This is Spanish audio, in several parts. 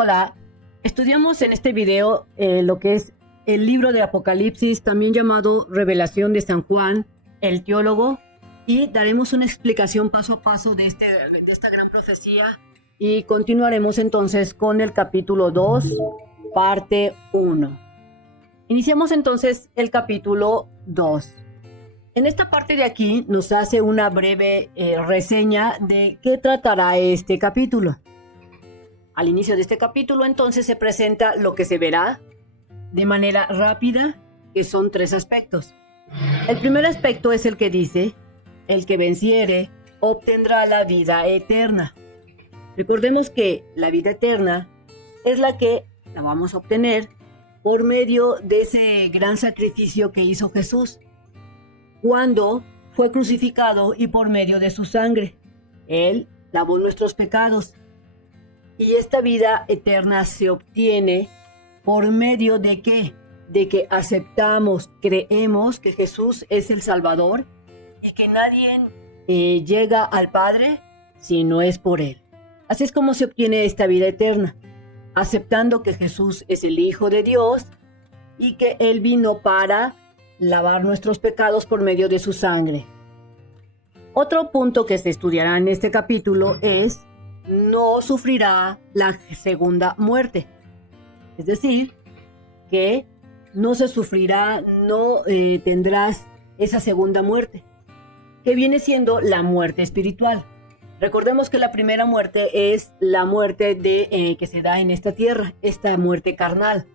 Hola, estudiamos en este video lo que es el libro de Apocalipsis, también llamado Revelación de San Juan, el teólogo, y daremos una explicación paso a paso de esta gran profecía y continuaremos entonces con el capítulo 2, parte 1. Iniciamos entonces el capítulo 2. En esta parte de aquí nos hace una breve reseña de qué tratará este capítulo. Al inicio de este capítulo entonces se presenta lo que se verá de manera rápida, que son 3 aspectos. El primer aspecto es el que dice: el que venciere obtendrá la vida eterna. Recordemos que la vida eterna es la que la vamos a obtener por medio de ese gran sacrificio que hizo Jesús cuando fue crucificado, y por medio de su sangre Él lavó nuestros pecados. Y esta vida eterna se obtiene por medio de ¿qué? De que aceptamos, creemos que Jesús es el Salvador y que nadie llega al Padre si no es por Él. Así es como se obtiene esta vida eterna, aceptando que Jesús es el Hijo de Dios y que Él vino para lavar nuestros pecados por medio de su sangre. Otro punto que se estudiará en este capítulo es: no sufrirá la segunda muerte. Es decir, que no se sufrirá, no tendrás esa segunda muerte, que viene siendo la muerte espiritual. Recordemos que la primera muerte es la muerte que se da en esta tierra, esta muerte carnal.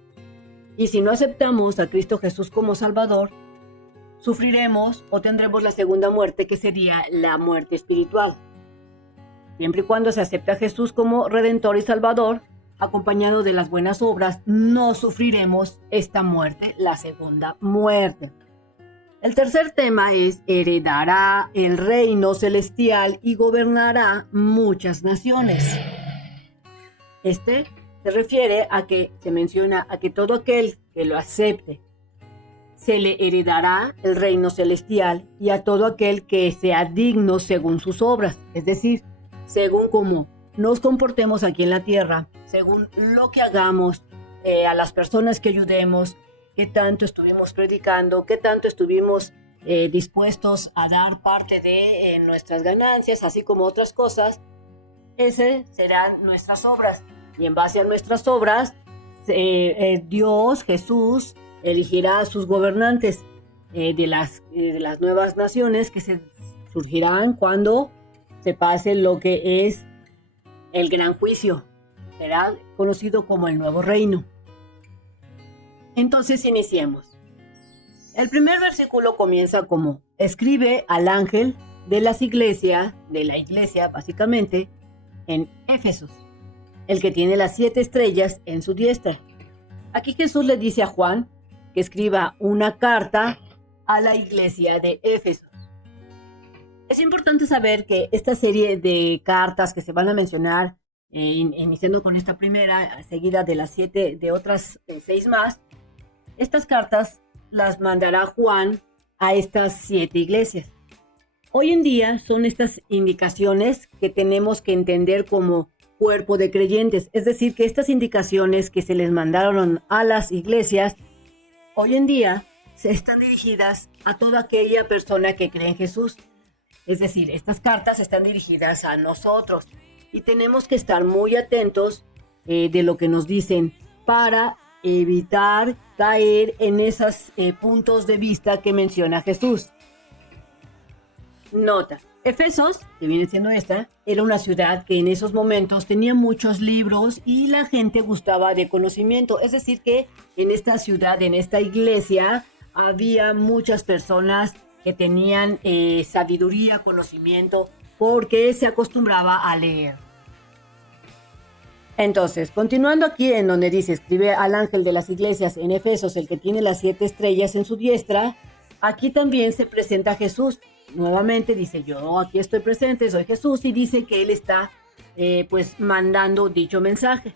Y si no aceptamos a Cristo Jesús como Salvador, sufriremos o tendremos la segunda muerte, que sería la muerte espiritual. Siempre y cuando se acepta a Jesús como Redentor y Salvador, acompañado de las buenas obras, no sufriremos esta muerte, la segunda muerte. El tercer tema es: heredará el reino celestial y gobernará muchas naciones. Este se refiere a que se menciona a que todo aquel que lo acepte se le heredará el reino celestial, y a todo aquel que sea digno según sus obras, es decir, según cómo nos comportemos aquí en la tierra, según lo que hagamos, a las personas que ayudemos, qué tanto estuvimos predicando, qué tanto estuvimos dispuestos a dar parte de nuestras ganancias, así como otras cosas. Esas serán nuestras obras, y en base a nuestras obras Dios, Jesús, elegirá a sus gobernantes de las nuevas naciones que se surgirán cuando se pase lo que es el gran juicio. Será conocido como el nuevo reino. Entonces iniciemos. El primer versículo comienza como: escribe al ángel de la iglesia básicamente, en Éfeso, el que tiene las 7 estrellas en su diestra. Aquí Jesús le dice a Juan que escriba una carta a la iglesia de Éfeso. Es importante saber que esta serie de cartas que se van a mencionar, iniciando con esta primera, seguida de las 7 de otras 6 más, estas cartas las mandará Juan a estas 7 iglesias. Hoy en día son estas indicaciones que tenemos que entender como cuerpo de creyentes, es decir, que estas indicaciones que se les mandaron a las iglesias, hoy en día se están dirigidas a toda aquella persona que cree en Jesús. Es decir, estas cartas están dirigidas a nosotros y tenemos que estar muy atentos de lo que nos dicen para evitar caer en esos puntos de vista que menciona Jesús. Nota: Éfesos, que viene siendo esta, era una ciudad que en esos momentos tenía muchos libros y la gente gustaba de conocimiento. Es decir, que en esta ciudad, en esta iglesia, había muchas personas que tenían sabiduría, conocimiento, porque se acostumbraba a leer. Entonces, continuando aquí en donde dice: escribe al ángel de las iglesias en Éfesos, el que tiene las 7 estrellas en su diestra, aquí también se presenta Jesús. Nuevamente dice: yo aquí estoy presente, soy Jesús, y dice que Él está pues mandando dicho mensaje.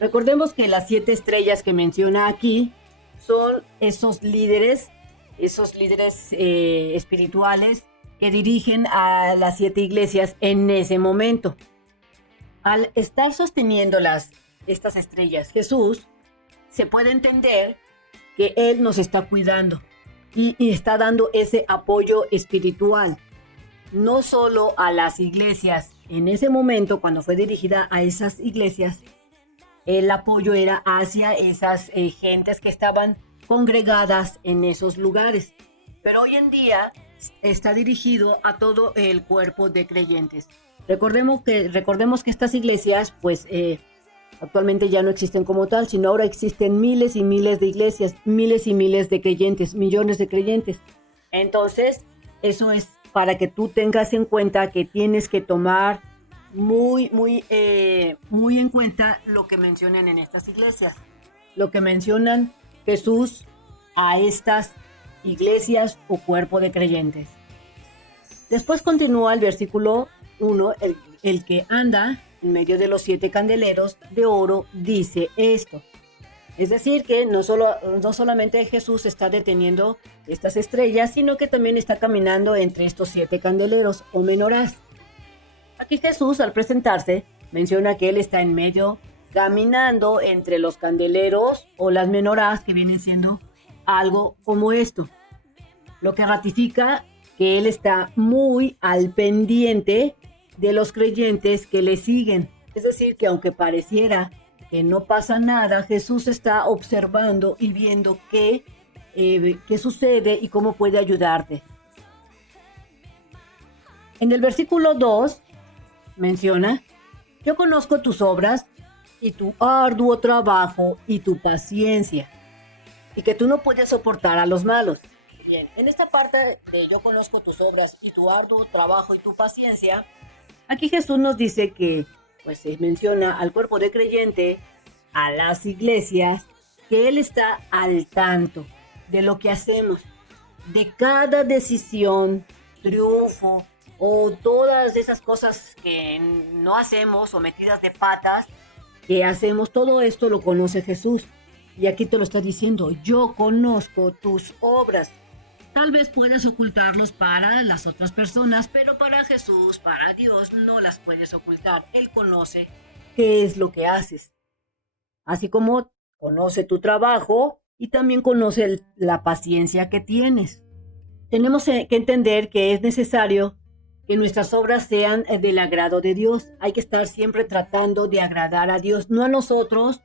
Recordemos que las 7 estrellas que menciona aquí son esos líderes espirituales que dirigen a las 7 iglesias en ese momento. Al estar sosteniendo las estas estrellas. Jesús se puede entender que Él nos está cuidando y está dando ese apoyo espiritual, no solo a las iglesias. En ese momento, cuando fue dirigida a esas iglesias, el apoyo era hacia esas gentes que estaban congregadas en esos lugares. Pero hoy en día está dirigido a todo el cuerpo de creyentes. Recordemos que estas iglesias, pues, actualmente ya no existen como tal, sino ahora existen miles y miles de iglesias, miles y miles de creyentes, millones de creyentes. Entonces, eso es para que tú tengas en cuenta que tienes que tomar muy en cuenta lo que mencionan en estas iglesias, lo que mencionan Jesús a estas iglesias o cuerpo de creyentes. Después continúa el versículo 1, el que anda en medio de los 7 candeleros de oro dice esto. Es decir, que no solamente Jesús está deteniendo estas estrellas, sino que también está caminando entre estos 7 candeleros o menorás. Aquí Jesús, al presentarse, menciona que Él está en medio, caminando entre los candeleros o las menorás, que vienen siendo algo como esto. Lo que ratifica que Él está muy al pendiente de los creyentes que le siguen. Es decir, que aunque pareciera que no pasa nada, Jesús está observando y viendo qué sucede y cómo puede ayudarte. En el versículo 2 menciona: yo conozco tus obras y tu arduo trabajo y tu paciencia, y que tú no puedes soportar a los malos. Bien, en esta parte de yo conozco tus obras y tu arduo trabajo y tu paciencia, aquí Jesús nos dice que, pues se menciona al cuerpo de creyente, a las iglesias, que Él está al tanto de lo que hacemos, de cada decisión, triunfo o todas esas cosas que no hacemos o metidas de patas que hacemos. Todo esto lo conoce Jesús. Y aquí te lo está diciendo: yo conozco tus obras. Tal vez puedas ocultarlos para las otras personas, pero para Jesús, para Dios, no las puedes ocultar. Él conoce qué es lo que haces. Así como conoce tu trabajo y también conoce la paciencia que tienes. Tenemos que entender que es necesario que nuestras obras sean del agrado de Dios. Hay que estar siempre tratando de agradar a Dios, no a nosotros,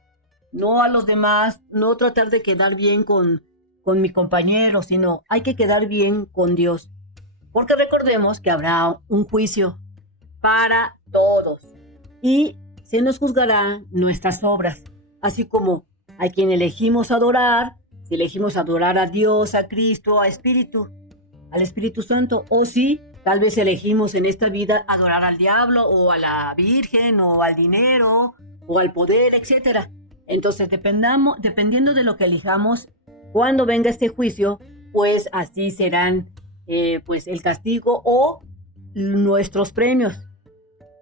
no a los demás, no tratar de quedar bien con mi compañero, sino hay que quedar bien con Dios. Porque recordemos que habrá un juicio para todos y se nos juzgará nuestras obras, así como a quien elegimos adorar, si elegimos adorar a Dios, a Cristo, al Espíritu Santo, o si tal vez elegimos en esta vida adorar al diablo o a la Virgen o al dinero o al poder, etc. Entonces, dependiendo de lo que elijamos, cuando venga este juicio, pues así serán pues el castigo o nuestros premios.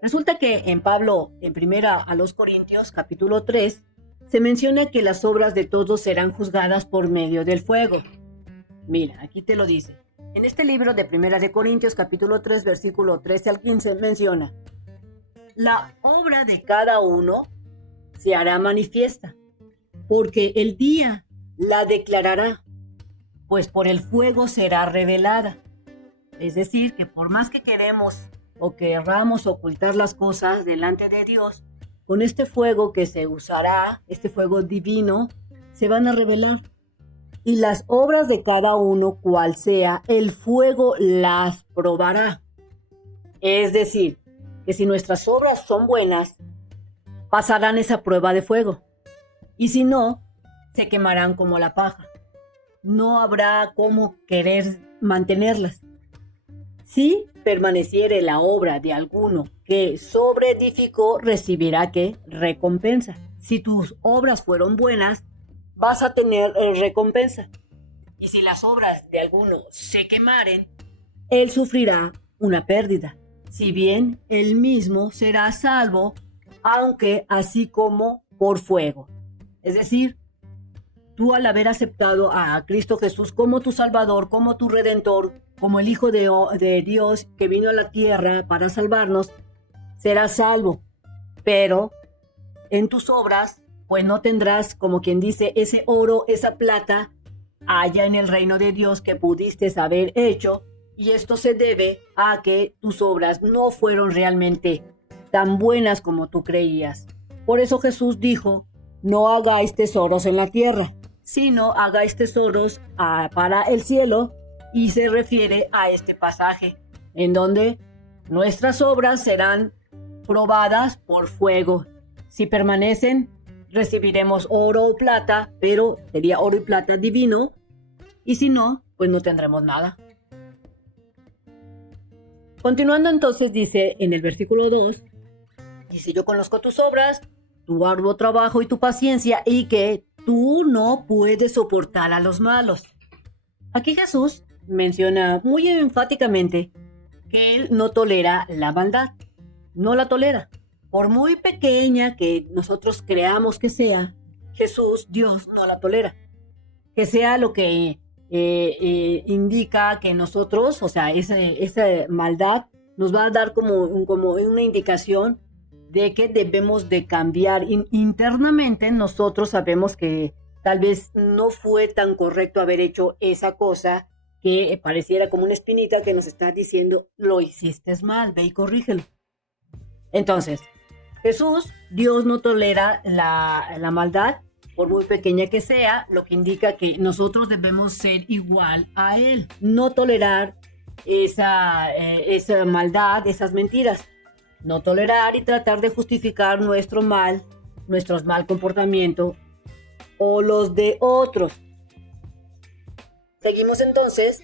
Resulta que en Pablo, en primera a los Corintios, capítulo 3, se menciona que las obras de todos serán juzgadas por medio del fuego. Mira, aquí te lo dice. En este libro de Primera de Corintios, capítulo 3, versículo 13 al 15, menciona: la obra de cada uno se hará manifiesta, porque el día la declarará, pues por el fuego será revelada. Es decir, que por más que queremos o querramos ocultar las cosas delante de Dios, con este fuego que se usará, este fuego divino, se van a revelar. Y las obras de cada uno, cual sea, el fuego las probará. Es decir, que si nuestras obras son buenas, pasarán esa prueba de fuego. Y si no, se quemarán como la paja. No habrá cómo querer mantenerlas. Si permaneciere la obra de alguno que sobreedificó, recibirá ¿qué? Recompensa. Si tus obras fueron buenas, vas a tener recompensa. Y si las obras de alguno se quemaren, él sufrirá una pérdida. Si bien él mismo será salvo, aunque así como por fuego. Es decir, tú al haber aceptado a Cristo Jesús como tu Salvador, como tu Redentor, como el Hijo de Dios que vino a la tierra para salvarnos, serás salvo. Pero en tus obras, pues no tendrás, como quien dice, ese oro, esa plata allá en el reino de Dios que pudiste haber hecho, y esto se debe a que tus obras no fueron realmente tan buenas como tú creías. Por eso Jesús dijo, no hagáis tesoros en la tierra, sino hagáis tesoros para el cielo, y se refiere a este pasaje, en donde nuestras obras serán probadas por fuego. Si permanecen, recibiremos oro o plata, pero sería oro y plata divino, y si no, pues no tendremos nada. Continuando entonces dice en el versículo 2, dice, yo conozco tus obras, tu arduo trabajo y tu paciencia, y que tú no puedes soportar a los malos. Aquí Jesús menciona muy enfáticamente que Él no tolera la maldad, no la tolera. Por muy pequeña que nosotros creamos que sea, Jesús, Dios, no la tolera. Que sea lo que indica que nosotros, o sea, esa maldad nos va a dar como una indicación de que debemos de cambiar. Internamente nosotros sabemos que tal vez no fue tan correcto haber hecho esa cosa, que pareciera como una espinita que nos está diciendo, lo hiciste mal, ve y corrígelo. Entonces, Jesús, Dios no tolera la maldad, por muy pequeña que sea, lo que indica que nosotros debemos ser igual a Él, no tolerar esa maldad, esas mentiras, no tolerar y tratar de justificar nuestro mal comportamiento o los de otros. Seguimos entonces,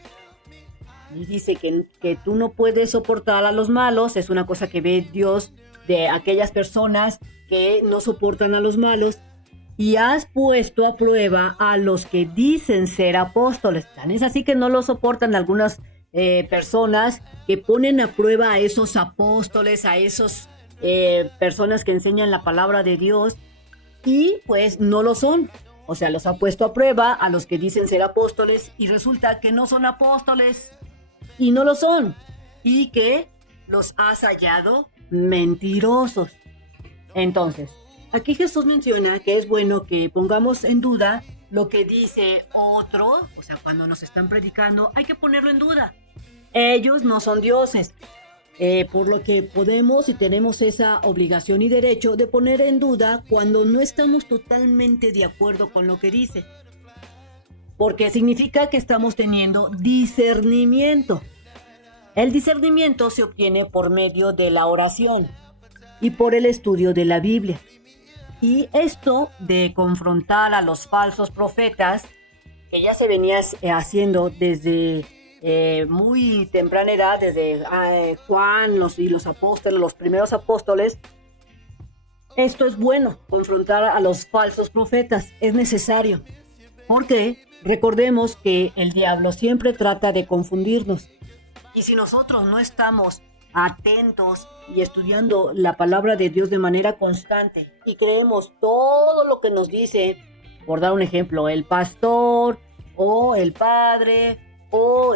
y dice que tú no puedes soportar a los malos, es una cosa que ve Dios de aquellas personas que no soportan a los malos, y has puesto a prueba a los que dicen ser apóstoles. Tan es así que no lo soportan algunas personas que ponen a prueba a esos apóstoles, a esos personas que enseñan la palabra de Dios, y pues no lo son. O sea, los ha puesto a prueba a los que dicen ser apóstoles y resulta que no son apóstoles y no lo son, y que los has hallado mentirosos. Entonces, aquí Jesús menciona que es bueno que pongamos en duda lo que dice otro, o sea, cuando nos están predicando, hay que ponerlo en duda. Ellos no son dioses, por lo que podemos y tenemos esa obligación y derecho de poner en duda cuando no estamos totalmente de acuerdo con lo que dice, porque significa que estamos teniendo discernimiento. El discernimiento se obtiene por medio de la oración y por el estudio de la Biblia. Y esto de confrontar a los falsos profetas, que ya se venía haciendo desde muy temprana edad, desde Juan los apóstoles, los primeros apóstoles, esto es bueno, confrontar a los falsos profetas, es necesario, porque recordemos que el diablo siempre trata de confundirnos, y si nosotros no estamos atentos y estudiando la palabra de Dios de manera constante y creemos todo lo que nos dice, por dar un ejemplo, el pastor o el padre o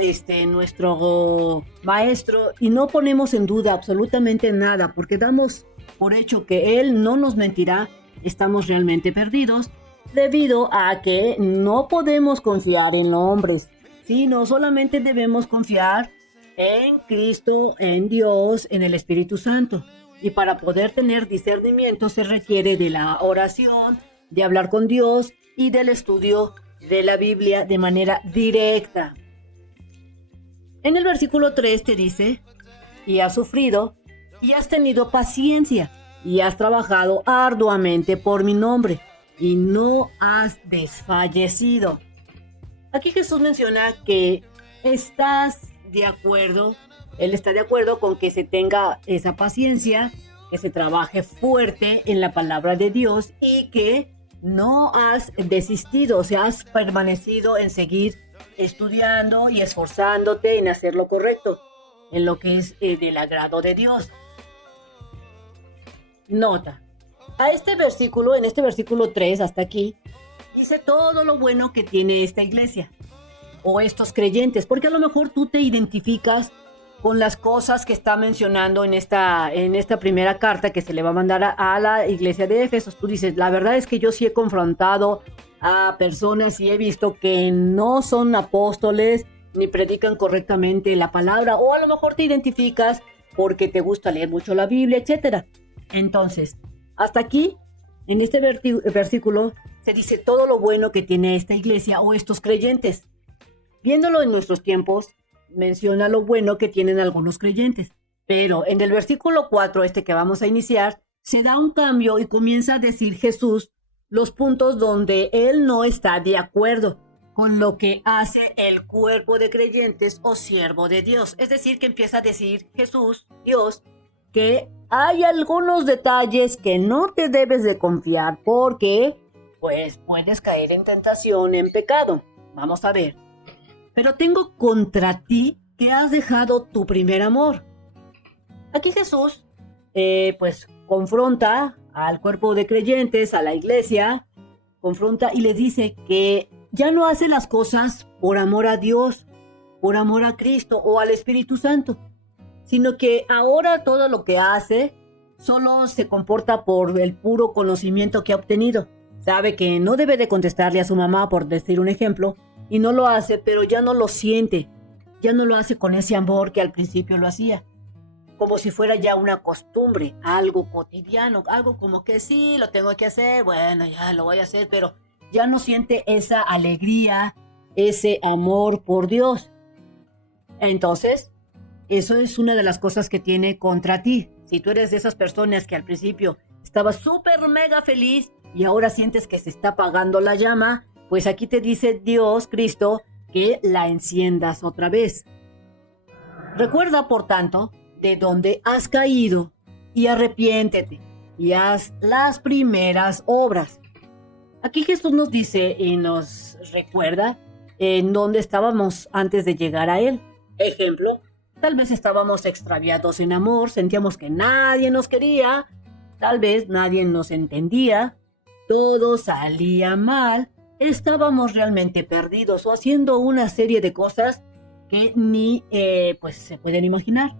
nuestro maestro, y no ponemos en duda absolutamente nada porque damos por hecho que él no nos mentirá, estamos realmente perdidos, debido a que no podemos confiar en hombres, sino solamente debemos confiar en Cristo, en Dios, en el Espíritu Santo. Y para poder tener discernimiento se requiere de la oración, de hablar con Dios y del estudio de la Biblia de manera directa. En el versículo 3 te dice, y has sufrido, y has tenido paciencia, y has trabajado arduamente por mi nombre, y no has desfallecido. Aquí Jesús menciona que estás de acuerdo, Él está de acuerdo con que se tenga esa paciencia, que se trabaje fuerte en la palabra de Dios y que no has desistido, o sea, has permanecido en seguir estudiando y esforzándote en hacer lo correcto, en lo que es del agrado de Dios. Nota, a este versículo, en este versículo 3 hasta aquí, dice todo lo bueno que tiene esta iglesia o estos creyentes, porque a lo mejor tú te identificas con las cosas que está mencionando en esta primera carta que se le va a mandar a la iglesia de Éfeso. Tú dices, la verdad es que yo sí he confrontado a personas y he visto que no son apóstoles ni predican correctamente la palabra, o a lo mejor te identificas porque te gusta leer mucho la Biblia, etcétera. Entonces, hasta aquí, en este versículo, se dice todo lo bueno que tiene esta iglesia o estos creyentes. Viéndolo en nuestros tiempos, menciona lo bueno que tienen algunos creyentes. Pero en el versículo 4, que vamos a iniciar, se da un cambio y comienza a decir Jesús los puntos donde él no está de acuerdo con lo que hace el cuerpo de creyentes o siervo de Dios. Es decir, que empieza a decir Jesús, Dios, que hay algunos detalles que no te debes de confiar porque pues puedes caer en tentación, en pecado. Vamos a ver. Pero tengo contra ti que has dejado tu primer amor. Aquí Jesús pues confronta al cuerpo de creyentes, a la iglesia, confronta y les dice que ya no hace las cosas por amor a Dios, por amor a Cristo o al Espíritu Santo, sino que ahora todo lo que hace solo se comporta por el puro conocimiento que ha obtenido. Sabe que no debe de contestarle a su mamá, por decir un ejemplo, y no lo hace, pero ya no lo siente, ya no lo hace con ese amor que al principio lo hacía, como si fuera ya una costumbre, algo cotidiano, algo como que sí, lo tengo que hacer, bueno, ya lo voy a hacer, pero ya no siente esa alegría, ese amor por Dios. Entonces, eso es una de las cosas que tiene contra ti. Si tú eres de esas personas que al principio estabas súper mega feliz y ahora sientes que se está apagando la llama, pues aquí te dice Dios, Cristo, que la enciendas otra vez. Recuerda, por tanto, de dónde has caído y arrepiéntete y haz las primeras obras. Aquí Jesús nos dice y nos recuerda en dónde estábamos antes de llegar a Él. Ejemplo, tal vez estábamos extraviados en amor, sentíamos que nadie nos quería, tal vez nadie nos entendía, todo salía mal, estábamos realmente perdidos o haciendo una serie de cosas que ni pues se pueden imaginar.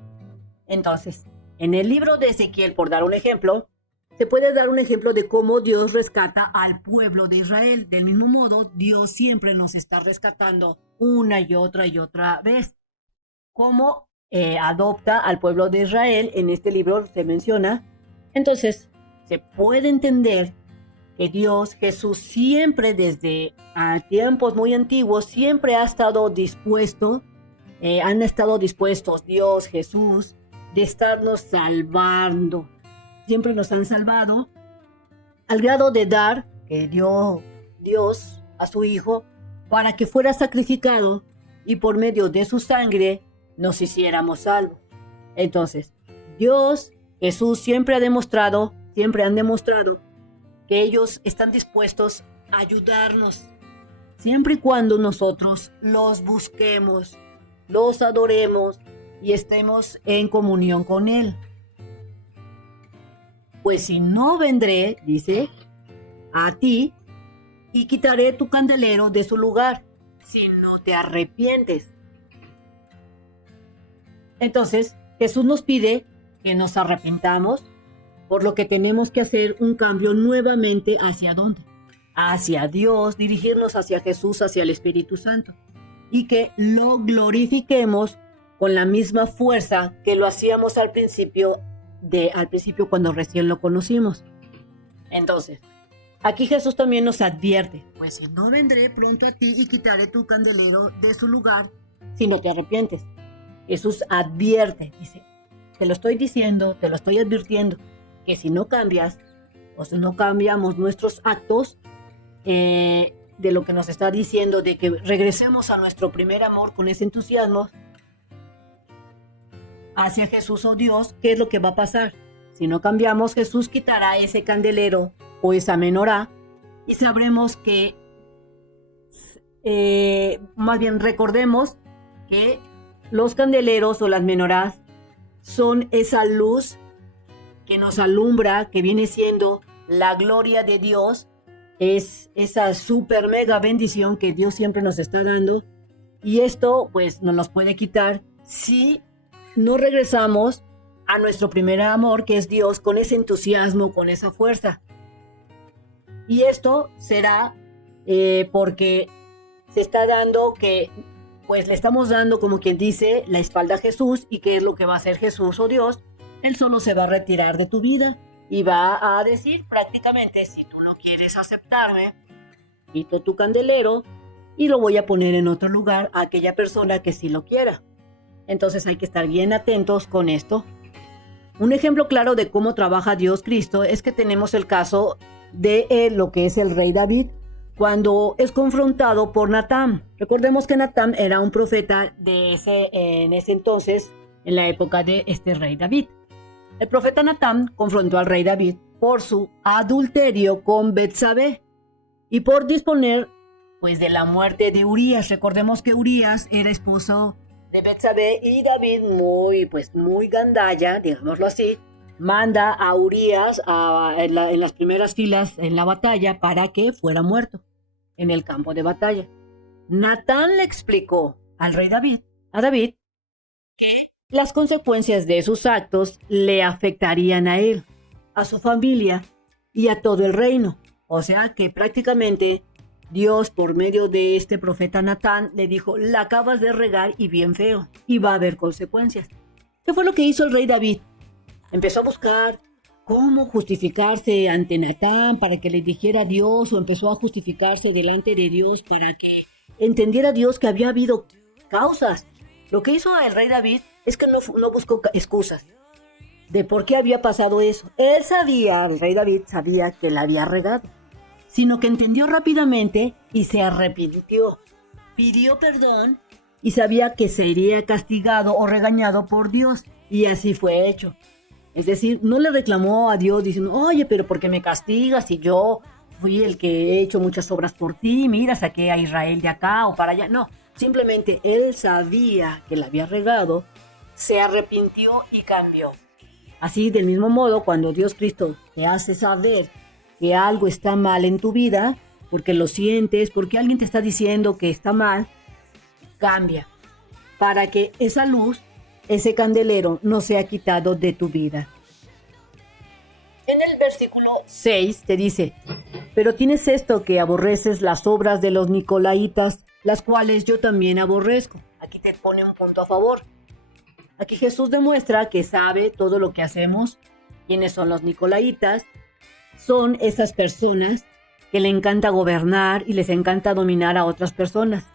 Entonces, en el libro de Ezequiel, por dar un ejemplo, se puede dar un ejemplo de cómo Dios rescata al pueblo de Israel. Del mismo modo, Dios siempre nos está rescatando una y otra vez. Cómo adopta al pueblo de Israel, en este libro se menciona. Entonces, se puede entender que Dios, Jesús, siempre desde tiempos muy antiguos, siempre ha estado dispuesto, han estado dispuestos Dios, Jesús, de estarnos salvando. Siempre nos han salvado al grado de dar que dio Dios a su Hijo para que fuera sacrificado y por medio de su sangre nos hiciéramos salvos. Entonces, Dios, Jesús siempre han demostrado que ellos están dispuestos a ayudarnos siempre y cuando nosotros los busquemos, los adoremos y estemos en comunión con Él. Pues si no vendré, dice, a ti y quitaré tu candelero de su lugar, si no te arrepientes. Entonces, Jesús nos pide que nos arrepintamos, por lo que tenemos que hacer un cambio nuevamente. ¿Hacia dónde? Hacia Dios, dirigirnos hacia Jesús, hacia el Espíritu Santo, y que lo glorifiquemos con la misma fuerza que lo hacíamos al principio cuando recién lo conocimos. Entonces, aquí Jesús también nos advierte, pues si no vendré pronto a ti y quitaré tu candelero de su lugar, si no te arrepientes. Jesús advierte, dice, te lo estoy diciendo, te lo estoy advirtiendo, que si no cambias, o si no cambiamos nuestros actos, de lo que nos está diciendo, de que regresemos a nuestro primer amor con ese entusiasmo, hacia Jesús o Dios, ¿qué es lo que va a pasar? Si no cambiamos, Jesús quitará ese candelero o esa menorá y sabremos que, más bien recordemos que los candeleros o las menorás son esa luz que nos alumbra, que viene siendo la gloria de Dios, es esa super mega bendición que Dios siempre nos está dando, y esto pues no nos puede quitar si no regresamos a nuestro primer amor, que es Dios, con ese entusiasmo, con esa fuerza. Y esto será porque se está dando que, pues le estamos dando, como quien dice, la espalda a Jesús. ¿Y qué es lo que va a hacer Jesús o Dios? Él solo se va a retirar de tu vida y va a decir prácticamente: si tú no quieres aceptarme, quito tu candelero y lo voy a poner en otro lugar a aquella persona que sí lo quiera. Entonces hay que estar bien atentos con esto. Un ejemplo claro de cómo trabaja Dios Cristo es que tenemos el caso de lo que es el rey David, cuando es confrontado por Natán. Recordemos que Natán era un profeta en ese entonces, en la época de este rey David. El profeta Natán confrontó al rey David por su adulterio con Betsabé y por disponer pues de la muerte de Urías. Recordemos que Urías era esposo de Betsabé y David, muy gandalla, digámoslo así, manda a Urías en las primeras filas en la batalla para que fuera muerto en el campo de batalla. Natán le explicó al rey David, que las consecuencias de sus actos le afectarían a él, a su familia y a todo el reino. O sea que prácticamente Dios, por medio de este profeta Natán, le dijo: la acabas de regar y bien feo, y va a haber consecuencias. ¿Qué fue lo que hizo el rey David? Empezó a buscar cómo justificarse ante Natán para que le dijera a Dios, o empezó a justificarse delante de Dios para que entendiera Dios que había habido causas. Lo que hizo el rey David es que no buscó excusas de por qué había pasado eso. El rey David sabía que la había regado, sino que entendió rápidamente y se arrepintió, pidió perdón y sabía que sería castigado o regañado por Dios, y así fue hecho. Es decir, no le reclamó a Dios diciendo: oye, pero ¿por qué me castigas si yo fui el que he hecho muchas obras por ti? Mira, saqué a Israel de acá o para allá. No, simplemente él sabía que la había regado, se arrepintió y cambió. Así, del mismo modo, cuando Dios Cristo te hace saber que algo está mal en tu vida, porque lo sientes, porque alguien te está diciendo que está mal, cambia, para que esa luz, ese candelero, no sea quitado de tu vida. En el versículo 6 te dice: pero tienes esto, que aborreces las obras de los nicolaítas, las cuales yo también aborrezco. Aquí te pone un punto a favor. Aquí Jesús demuestra que sabe todo lo que hacemos. ¿Quiénes son los nicolaítas? Son esas personas que le encanta gobernar y les encanta dominar a otras personas.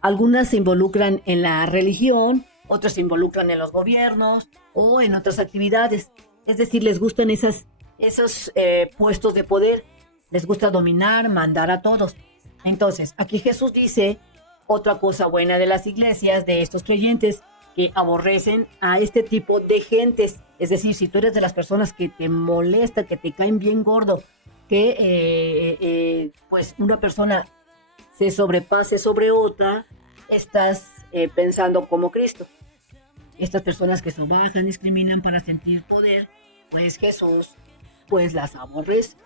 Algunas se involucran en la religión, otras se involucran en los gobiernos o en otras actividades. Es decir, les gustan esos puestos de poder. Les gusta dominar, mandar a todos. Entonces, aquí Jesús dice otra cosa buena de las iglesias, de estos creyentes, que aborrecen a este tipo de gentes. Es decir, si tú eres de las personas que te molesta, que te caen bien gordo, que pues una persona se sobrepase sobre otra, estás pensando como Cristo. Estas personas que se bajan, discriminan para sentir poder, pues Jesús pues las aborrece.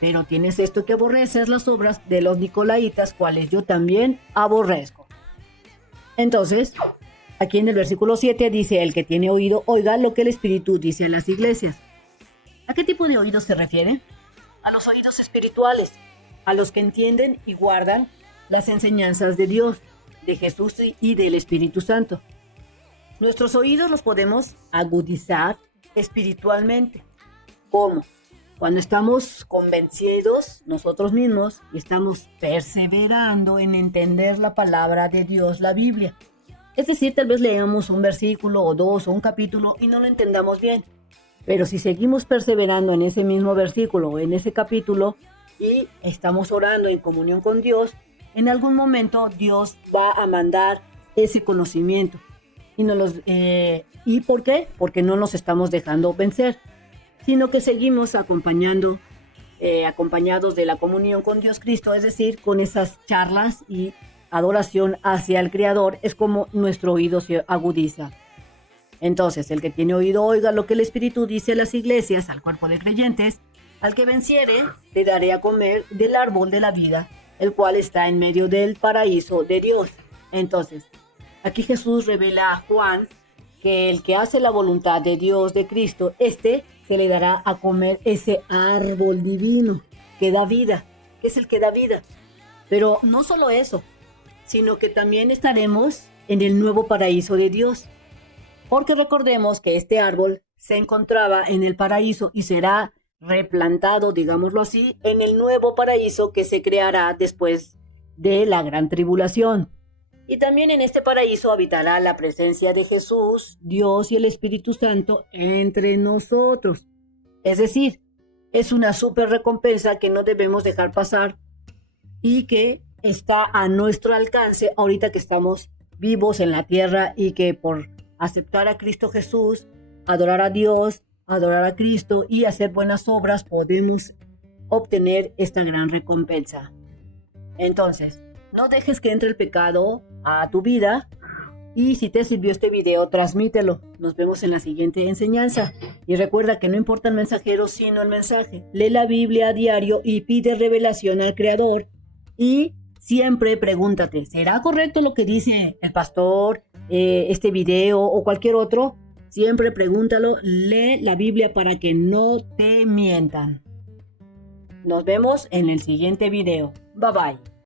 Pero tienes esto, que aborreces las obras de los nicolaítas, cuales yo también aborrezco. Entonces, aquí en el versículo 7 dice: el que tiene oído, oiga lo que el Espíritu dice a las iglesias. ¿A qué tipo de oídos se refiere? A los oídos espirituales, a los que entienden y guardan las enseñanzas de Dios, de Jesús y del Espíritu Santo. Nuestros oídos los podemos agudizar espiritualmente. ¿Cómo? Cuando estamos convencidos nosotros mismos y estamos perseverando en entender la palabra de Dios, la Biblia. Es decir, tal vez leamos un versículo o dos o un capítulo y no lo entendamos bien. Pero si seguimos perseverando en ese mismo versículo o en ese capítulo y estamos orando en comunión con Dios, en algún momento Dios va a mandar ese conocimiento. ¿Y por qué? Porque no nos estamos dejando vencer, sino que seguimos acompañados de la comunión con Dios Cristo, es decir, con esas charlas y adoración hacia el Creador. Es como nuestro oído se agudiza. Entonces, el que tiene oído, oiga lo que el Espíritu dice a las iglesias, al cuerpo de creyentes. Al que venciere, le daré a comer del árbol de la vida, el cual está en medio del paraíso de Dios. Entonces, aquí Jesús revela a Juan que el que hace la voluntad de Dios, de Cristo, se le dará a comer ese árbol divino que da vida, que es el que da vida. Pero no solo eso, sino que también estaremos en el nuevo paraíso de Dios. Porque recordemos que este árbol se encontraba en el paraíso y será replantado, digámoslo así, en el nuevo paraíso que se creará después de la gran tribulación. Y también en este paraíso habitará la presencia de Jesús, Dios y el Espíritu Santo entre nosotros. Es decir, es una súper recompensa que no debemos dejar pasar y que está a nuestro alcance ahorita que estamos vivos en la tierra y que por aceptar a Cristo Jesús, adorar a Dios, adorar a Cristo y hacer buenas obras podemos obtener esta gran recompensa. Entonces, no dejes que entre el pecado a tu vida y si te sirvió este video, transmítelo. Nos vemos en la siguiente enseñanza. Y recuerda que no importa el mensajero, sino el mensaje. Lee la Biblia a diario y pide revelación al Creador. Y siempre pregúntate, ¿será correcto lo que dice el pastor, este video o cualquier otro? Siempre pregúntalo, lee la Biblia para que no te mientan. Nos vemos en el siguiente video. Bye bye.